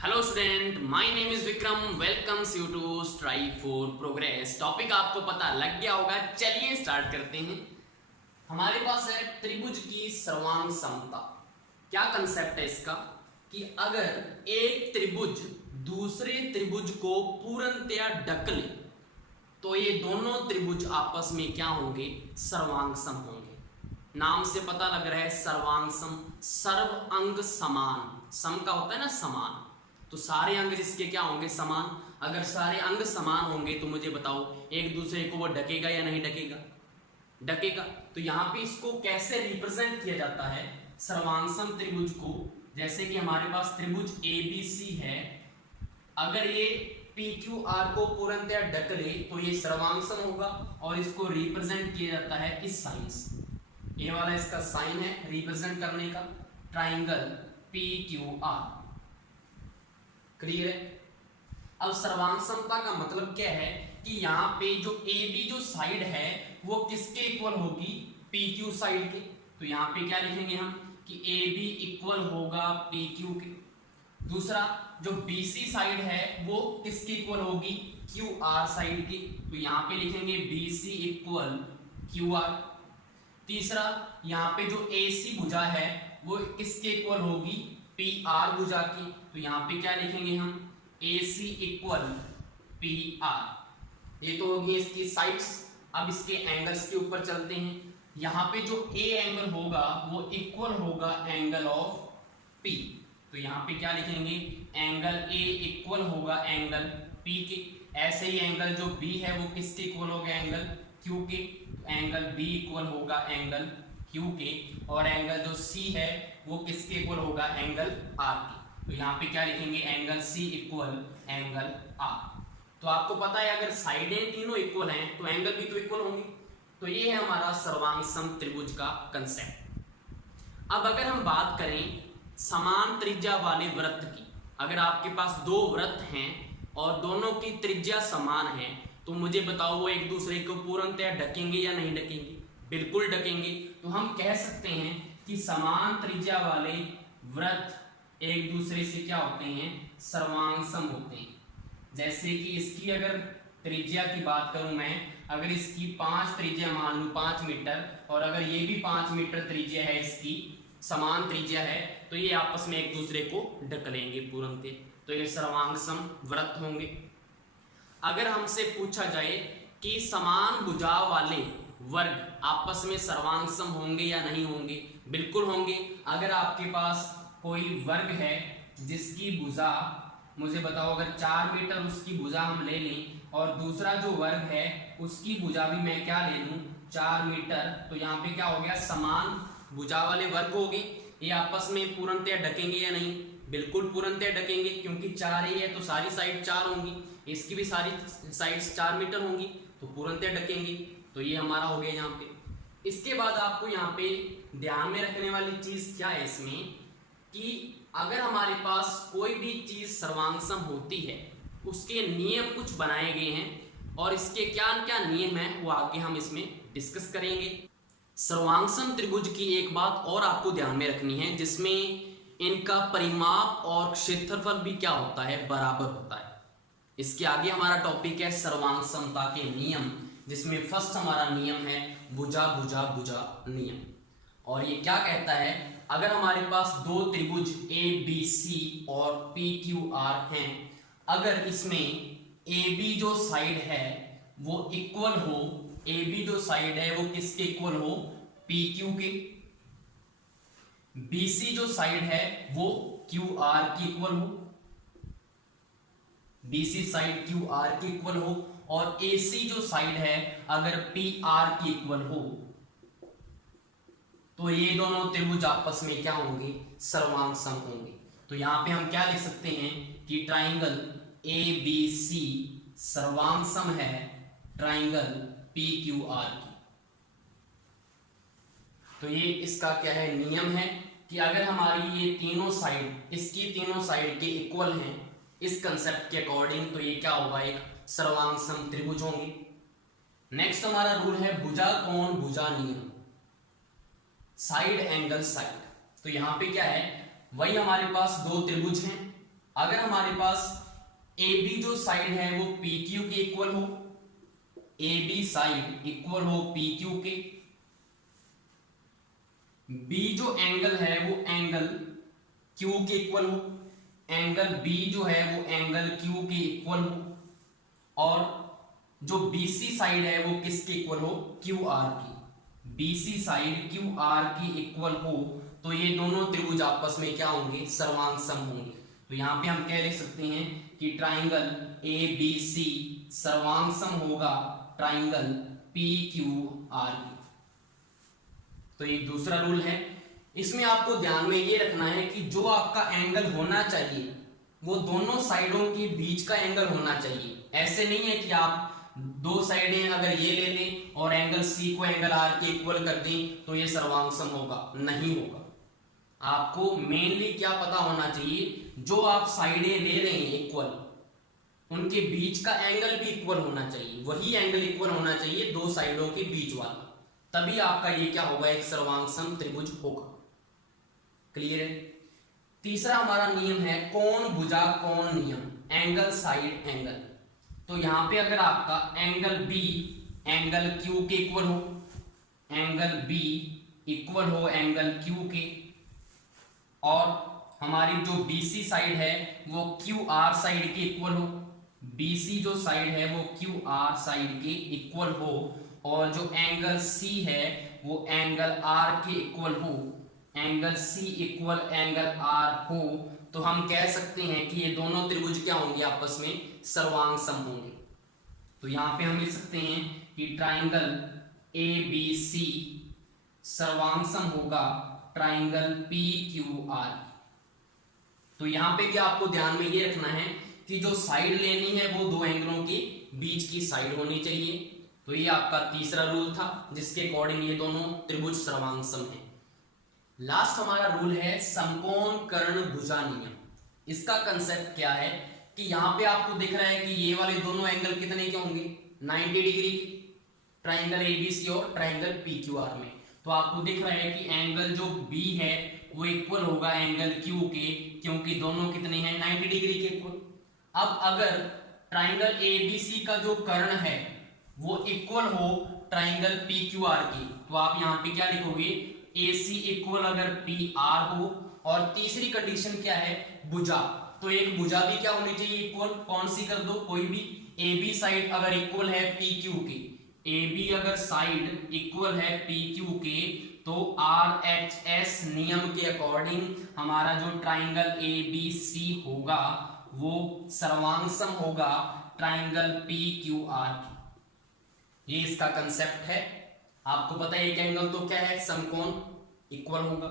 Hello student, my name is Vikram. Welcomes you to strive for progress. Topic आपको पता लग गया होगा, चलिए स्टार्ट करते हैं। हमारे पास है त्रिभुज की सर्वांग समता। क्या कंसेप्ट है इसका कि अगर एक त्रिभुज दूसरे त्रिभुज को पूर्णतया ढक ले तो ये दोनों त्रिभुज आपस में क्या होंगे? सर्वांग सम होंगे। नाम से पता लग रहा है सर्वांग सम, सर्व अंग समान। सम का होता है ना समान, तो सारे अंग जिसके क्या होंगे? समान। अगर सारे अंग समान होंगे तो मुझे बताओ एक दूसरे को वो ढकेगा या नहीं ढकेगा? ढकेगा। तो यहाँ पे इसको कैसे रिप्रेजेंट किया जाता है सर्वांगसम त्रिभुज को? जैसे कि हमारे पास त्रिभुज ABC है, अगर ये PQR को पूर्णतया ढक ले तो ये सर्वांगसम होगा और इसको रिप्रेजेंट किया जाता है इस साइन से। ये वाला इसका साइन है रिप्रेजेंट करने का, ट्राइंगल PQR। क्लियर है? अब सर्वांग समता का मतलब क्या है कि यहाँ पे जो AB जो साइड है वो किसके इक्वल होगी? PQ साइड के। तो यहाँ पे क्या लिखेंगे हम कि AB इक्वल होगा PQ के। दूसरा जो BC साइड है वो किसके इक्वल होगी? QR साइड की। तो यहाँ पे लिखेंगे BC इक्वल QR। तीसरा यहाँ पे जो AC भुजा है वो किसके इक्वल होगी? PR भुजा की। तो यहाँ पे क्या लिखेंगे हम? AC equal PR। ये तो होगी इसकी साइड्स। अब इसके एंगल्स के ऊपर चलते हैं। यहाँ पे जो A एंगल होगा वो इक्वल होगा एंगल ऑफ P। तो यहाँ पे क्या लिखेंगे? एंगल A इक्वल होगा एंगल P के। ऐसे ही एंगल जो B है वो किसके इक्वल होगा? एंगल Q के। एंगल B इक्वल होगा एंगल Q के। और एंगल जो C है वो किसके इक्वल होगा? एंगल R के। तो यहाँ पे क्या लिखेंगे? Angle C equal angle R। तो आपको पता है अगर साइडें तीनों इक्वल हैं तो एंगल भी तो इक्वल होंगे। तो ये है हमारा सर्वांग सम त्रिभुज का कंसेप्ट। अब अगर हम बात करें समान त्रिज्या वाले वृत्त की, अगर आपके पास दो वृत्त हैं और दोनों की त्रिज्या समान है तो मुझे बताओ वो एक दूसरे को पूर्णतया ढकेंगे या नहीं ढकेंगे? बिल्कुल ढकेंगे। तो हम कह सकते हैं कि समान त्रिज्या वाले वृत्त एक दूसरे से क्या होते हैं? सर्वांग सम होते हैं। जैसे कि इसकी अगर त्रिज्या की बात करूं मैं, अगर इसकी 5 त्रिज्या मान लूं 5 मीटर और अगर ये भी 5 मीटर त्रिज्या है, इसकी समान त्रिज्या है, तो ये आपस में एक दूसरे को ढक लेंगे पूर्णतः। तो ये सर्वांग सम वृत्त होंगे। अगर हमसे पूछा जाए कि समान भुजा वाले वर्ग आपस में सर्वांग सम होंगे या नहीं होंगे? बिल्कुल होंगे। अगर आपके पास कोई वर्ग है जिसकी भुजा मुझे बताओ, अगर 4 मीटर उसकी भुजा हम ले लें और दूसरा जो वर्ग है उसकी भुजा भी मैं क्या ले लूं? 4 मीटर। तो यहाँ पे क्या हो गया? समान भुजा वाले वर्ग हो गए। ये आपस में पूर्णतया ढकेंगे या नहीं? बिल्कुल पूर्णतया ढकेंगे, क्योंकि 4 ही है तो सारी साइड 4 होंगी, इसकी भी सारी साइड्स 4 मीटर होंगी, तो पूर्णतया ढकेंगे। तो ये हमारा हो गया यहाँ पे। इसके बाद आपको यहाँ पे ध्यान में रखने वाली चीज क्या है इसमें कि अगर हमारे पास कोई भी चीज सर्वांगसम होती है उसके नियम कुछ बनाए गए हैं और इसके क्या क्या नियम हैं वो आगे हम इसमें डिस्कस करेंगे। सर्वांगसम त्रिभुज की एक बात और आपको ध्यान में रखनी है, जिसमें इनका परिमाप और क्षेत्रफल भी क्या होता है? बराबर होता है। इसके आगे हमारा टॉपिक है सर्वांग समता के नियम, जिसमें फर्स्ट हमारा नियम है भुजा भुजा भुजा नियम। और ये क्या कहता है? अगर हमारे पास दो त्रिभुज ABC और PQR हैं, अगर इसमें AB जो साइड है वो इक्वल हो, AB जो साइड है वो किसके इक्वल हो? PQ के। BC जो साइड है वो QR की इक्वल हो, BC साइड QR की इक्वल हो, और AC जो साइड है अगर PR की इक्वल हो, तो ये दोनों त्रिभुज आपस में क्या होंगे? सर्वांग सम होंगे। तो यहां पे हम क्या लिख सकते हैं कि ट्राइंगल ABC सर्वांग सम है ट्राइंगल PQR की। तो ये इसका क्या है? नियम है कि अगर हमारी ये तीनों साइड, इसकी तीनों साइड के इक्वल हैं इस कंसेप्ट के अकॉर्डिंग, तो ये क्या होगा? एक सर्वांग सम त्रिभुज होंगे। नेक्स्ट हमारा रूल है भुजा कोण भुजा नियम, साइड एंगल साइड। तो यहां पे क्या है? वही हमारे पास दो त्रिभुज हैं, अगर हमारे पास ए बी जो साइड है वो पी क्यू के इक्वल हो, ए बी साइड इक्वल हो पी क्यू के, बी जो एंगल है वो एंगल क्यू के इक्वल हो, एंगल बी जो है वो एंगल क्यू के इक्वल हो, और जो बीसी साइड है वो किसके इक्वल हो, क्यू आर की, बीसी साइड क्यू आर की इक्वल हो, तो ये दोनों त्रिभुज आपस में क्या होंगे, सर्वांग सम होंगे। तो यहां पे हम क्या लिख सकते हैं कि ट्राइंगल ए बी सी सर्वांग सम होगा ट्राइंगल पी क्यू आर की। तो ये दूसरा रूल है। इसमें आपको ध्यान में ये रखना है कि जो आपका एंगल होना चाहिए वो दोनों साइडों के बीच का एंगल होना चाहिए। ऐसे नहीं है कि आप दो साइडें अगर ये ले लें और एंगल सी को एंगल आर के इक्वल कर दें तो ये सर्वांग सम होगा, नहीं होगा। आपको मेनली क्या पता होना चाहिए, जो आप साइडें ले रहे हैं इक्वल, उनके बीच का एंगल भी इक्वल होना चाहिए, वही एंगल इक्वल होना चाहिए दो साइडों के बीच वाला, तभी आपका ये क्या होगा, एक सर्वांग सम त्रिभुज होगा। क्लियर है। तीसरा हमारा नियम है कोण भुजा कोण नियम, एंगल साइड एंगल। तो यहां पे अगर आपका एंगल बी एंगल क्यू के इक्वल हो, एंगल बी इक्वल हो एंगल क्यू के, और हमारी जो बीसी साइड है वो क्यू आर साइड के इक्वल हो, बीसी जो साइड है वो क्यू आर साइड के इक्वल हो, और जो एंगल सी है वो एंगल आर के इक्वल हो, angle C equal angle R हो, तो हम कह सकते हैं कि ये दोनों त्रिभुज क्या होंगे, आपस में सर्वांग सम होंगे। तो यहां पे हम लिख सकते हैं कि ट्राइंगल ए बी सी सर्वांग सम होगा ट्राइंगल पी क्यू आर। तो यहां पे भी आपको ध्यान में ये रखना है कि जो साइड लेनी है वो दो एंगलों के बीच की साइड होनी चाहिए। तो ये आपका तीसरा रूल था जिसके अकॉर्डिंग ये दोनों त्रिभुज सर्वांग सम है। लास्ट हमारा रूल है समकोण कर्ण भुजा नियम। इसका कंसेप्ट क्या है कि यहां पे आपको दिख रहा है कि ये वाले दोनों एंगल कितने के होंगे, 90 डिग्री के, ट्राइंगल एबीसी और ट्राइंगल पीक्यूआर में। तो आपको दिख रहा है कि एंगल जो बी है वो इक्वल होगा एंगल क्यू के, क्योंकि दोनों कितने हैं, 90 डिग्री के इक्वल। अब अगर ट्राइंगल एबीसी का जो कर्ण है वो इक्वल हो ट्राइंगल पीक्यूआर की, तो आप यहां पे क्या लिखोगे, AC इक्वल अगर PR हो, और तीसरी कंडीशन क्या है, भुजा, तो एक भुजा भी क्या होनी चाहिए, इक्वल। कौन सी कर दो, कोई भी। AB साइड अगर इक्वल है PQ के, AB अगर साइड इक्वल है PQ के, तो RHS नियम के अकॉर्डिंग हमारा जो ट्राइंगल ABC होगा वो सर्वांग सम होगा ट्राइंगल PQR की। ये इसका कंसेप्ट है। आपको पता है एक एंगल तो क्या है, समकोण इक्वल होगा,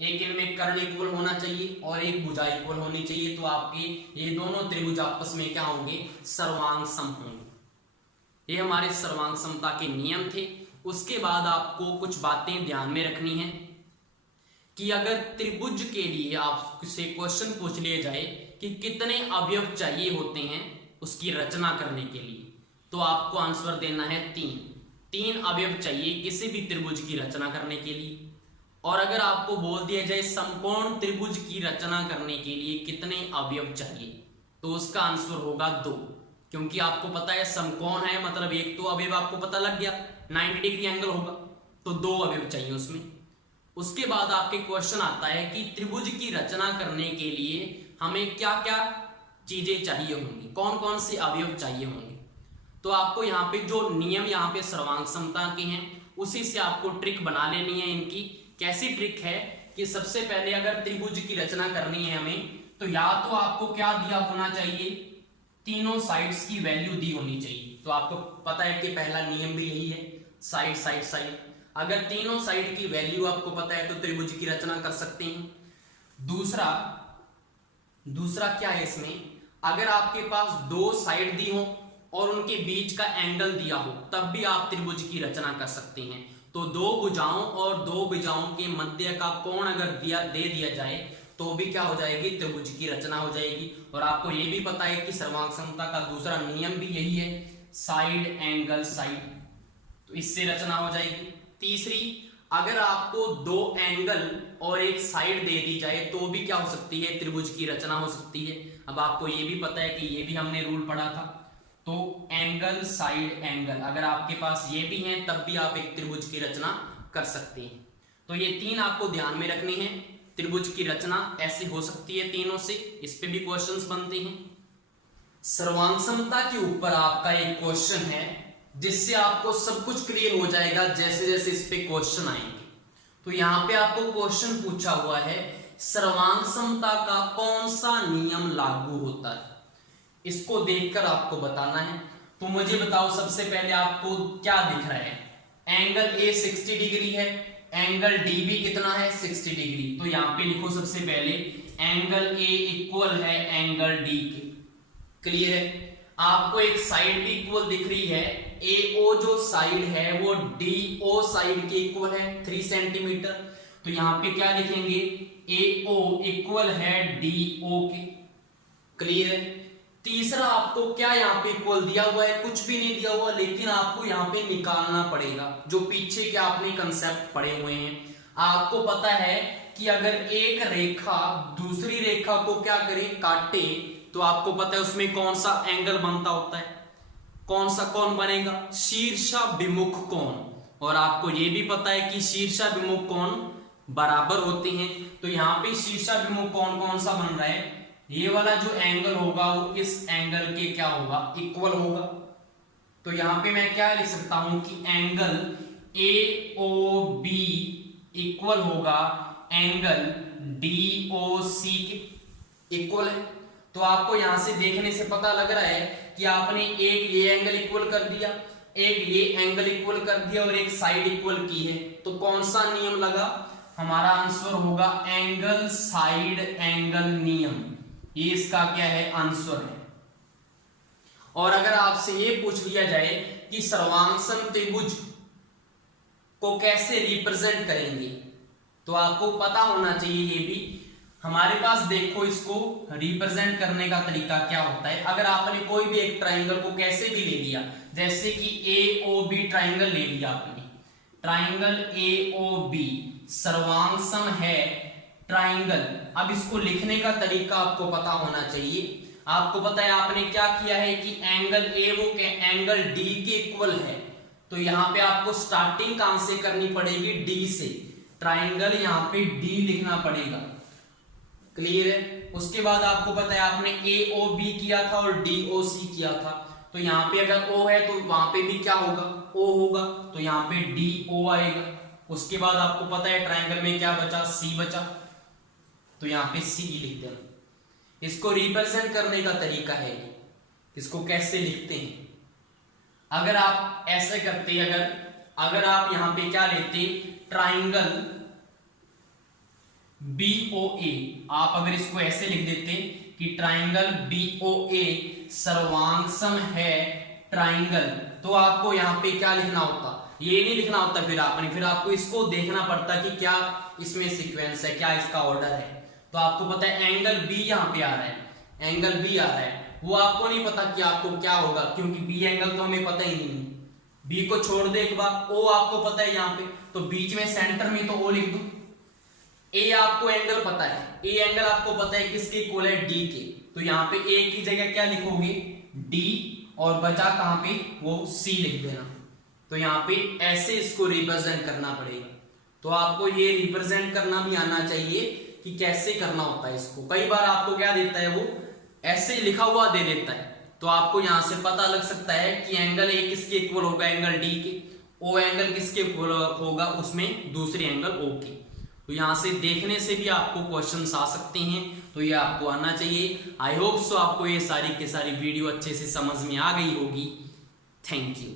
एक इनमें कर्ण इक्वल होना चाहिए और एक भुजा इक्वल होनी चाहिए, तो आपके ये दोनों त्रिभुज आपस में क्या होंगे, सर्वांग सम होंगे। ये हमारे सर्वांग समता के नियम थे। उसके बाद आपको कुछ बातें ध्यान में रखनी है कि अगर त्रिभुज के लिए आपसे क्वेश्चन पूछ लिया जाए कि कितने अवयव चाहिए होते हैं उसकी रचना करने के लिए, तो आपको आंसर देना है 3 अवयव चाहिए किसी भी त्रिभुज की रचना करने के लिए। और अगर आपको बोल दिया जाए समकोण त्रिभुज की रचना करने के लिए कितने अवयव चाहिए, तो उसका आंसर होगा 2, क्योंकि आपको पता है समकोण है मतलब एक तो अवयव आपको पता लग गया, 90 डिग्री एंगल होगा, तो 2 अवयव चाहिए उसमें। उसके बाद आपके क्वेश्चन आता है कि त्रिभुज की रचना करने के लिए हमें क्या क्या चीजें चाहिए होंगी, कौन कौन से अवयव चाहिए होंगे। तो आपको यहाँ पे जो नियम यहाँ पे सर्वांग समता के हैं उसी से आपको ट्रिक बना लेनी है इनकी। कैसी ट्रिक है कि सबसे पहले अगर त्रिभुज की रचना करनी है हमें, तो या तो आपको क्या दिया होना चाहिए, तीनों साइड्स की वैल्यू दी होनी चाहिए। तो आपको पता है कि पहला नियम भी यही है, साइड साइड साइड। अगर तीनों साइड की वैल्यू आपको पता है तो त्रिभुज की रचना कर सकते हैं। दूसरा क्या है इसमें, अगर आपके पास 2 साइड दी हो और उनके बीच का एंगल दिया हो तब भी आप त्रिभुज की रचना कर सकते हैं। तो 2 भुजाओं और 2 भुजाओं के मध्य का कोण अगर दे दिया जाए तो भी क्या हो जाएगी, त्रिभुज की रचना हो जाएगी। और आपको यह भी पता है कि सर्वांग समता का दूसरा नियम भी यही है, साइड एंगल साइड, तो इससे रचना हो जाएगी। तीसरी, अगर आपको दो एंगल और एक साइड दे दी जाए तो भी क्या हो सकती है, त्रिभुज की रचना हो सकती है। अब आपको ये भी पता है कि ये भी हमने रूल पढ़ा था। तो एंगल साइड एंगल अगर आपके पास ये भी हैं तब भी आप एक त्रिभुज की रचना कर सकते हैं। तो ये तीन आपको ध्यान में रखने हैं। त्रिभुज की रचना ऐसे हो सकती है तीनों से, इस पे भी क्वेश्चंस बनते हैं। सर्वांग समता के ऊपर आपका एक क्वेश्चन है जिससे आपको सब कुछ क्लियर हो जाएगा जैसे जैसे इस पे क्वेश्चन आएंगे। तो यहाँ पे आपको क्वेश्चन पूछा हुआ है, सर्वांग समता का कौन सा नियम लागू होता है, इसको देखकर आपको बताना है। तो मुझे बताओ सबसे पहले आपको क्या दिख रहा है, एंगल ए 60 डिग्री है, एंगल डी भी कितना है 60 डिग्री। तो यहाँ पे लिखो सबसे पहले एंगल ए इक्वल है एंगल डी के। क्लियर है। आपको एक साइड भी इक्वल दिख रही है, AO जो साइड है वो DO साइड के इक्वल है 3 सेंटीमीटर। तो यहाँ पे क्या लिखेंगे, AO इक्वल है DO के। क्लियर है। तीसरा आपको क्या यहाँ पे इक्वल दिया हुआ है, कुछ भी नहीं दिया हुआ, लेकिन आपको यहाँ पे निकालना पड़ेगा जो पीछे के आपने कंसेप्ट पढ़े हुए हैं। आपको पता है कि अगर एक रेखा दूसरी रेखा को क्या करे, काटे, तो आपको पता है उसमें कौन सा एंगल बनता होता है, कौन सा कोण बनेगा, शीर्षाभिमुख कोण। और आपको यह भी पता है कि शीर्षाभिमुख कोण बराबर होते हैं। तो यहाँ पे शीर्षाभिमुख कोण कौन सा बन रहा है, ये वाला जो एंगल होगा वो इस एंगल के क्या होगा, इक्वल होगा। तो यहां पे मैं क्या लिख सकता हूं कि एंगल AOB इक्वल होगा एंगल DOC के, इक्वल है। तो आपको यहां से देखने से पता लग रहा है कि आपने एक ये एंगल इक्वल कर दिया, एक ये एंगल इक्वल कर दिया और एक साइड इक्वल की है। तो कौन सा नियम लगा, हमारा आंसर होगा एंगल साइड एंगल नियम। ये इसका क्या है, आंसर है। और अगर आपसे ये पूछ लिया जाए कि सर्वांगसम त्रिभुज को कैसे रिप्रेजेंट करेंगे, तो आपको पता होना चाहिए ये भी। हमारे पास देखो इसको रिप्रेजेंट करने का तरीका क्या होता है। अगर आपने कोई भी एक ट्राइंगल को कैसे भी ले लिया, जैसे कि AOB ट्राइंगल ले लिया आपने, ट्राइंगल AOB सर्वांगसम है ट्राइंगल। अब इसको लिखने का तरीका आपको पता होना चाहिए। आपको पता है आपने क्या किया है कि एंगल ए वो एंगल डी के इक्वल है। तो यहां पे आपको स्टार्टिंग कहां से करनी पड़ेगी, डी से। ट्राइंगल यहां पे डी लिखना पड़ेगा। क्लियर है। उसके बाद आपको पता है आपने AOB किया था और DOC किया था। तो यहाँ पे अगर O है तो वहां पे भी क्या होगा, O होगा। तो यहाँ पे DO आएगा। उसके बाद आपको पता है ट्राइंगल में क्या बचा, C बचा। तो यहाँ पे C लिख देना। इसको रिप्रेजेंट करने का तरीका है, इसको कैसे लिखते हैं। अगर आप ऐसे करते, अगर आप यहां पे क्या लेते, ट्राइंगल BOA, आप अगर इसको ऐसे लिख देते कि ट्राइंगल BOA सर्वांगसम है ट्राइंगल, तो आपको यहां पे क्या लिखना होता, ये नहीं लिखना होता। फिर आपको इसको देखना पड़ता कि क्या इसमें सीक्वेंस है, क्या इसका ऑर्डर है। तो आपको पता है एंगल B यहां पे आ रहा है, एंगल B आ रहा है, वो आपको नहीं पता कि आपको क्या होगा, क्योंकि B एंगल तो हमें पता ही नहीं। B को छोड़ दे एक बार, O आपको पता है यहाँ पे, तो बीच में सेंटर में तो O लिख दो। A आपको एंगल पता है, A एंगल आपको पता है किसके इक्वल है, D के। तो यहाँ पे A की जगह क्या लिखोगे, D, और बचा कहां पे, वो C लिख देना। तो यहाँ पे ऐसे इसको रिप्रेजेंट करना पड़ेगा। तो आपको ये रिप्रेजेंट करना भी आना चाहिए कि कैसे करना होता है इसको। कई बार आपको क्या देता है, वो ऐसे लिखा हुआ दे देता है, तो आपको यहां से पता लग सकता है कि एंगल ए किसके इक्वल होगा, एंगल डी के। ओ एंगल किसके इक्वल होगा, उसमें दूसरे एंगल ओ के। तो यहां से देखने से भी आपको क्वेश्चंस आ सकते हैं, तो ये आपको आना चाहिए। आई होप सो आपको ये सारी की सारी वीडियो अच्छे से समझ में आ गई होगी। Thank you.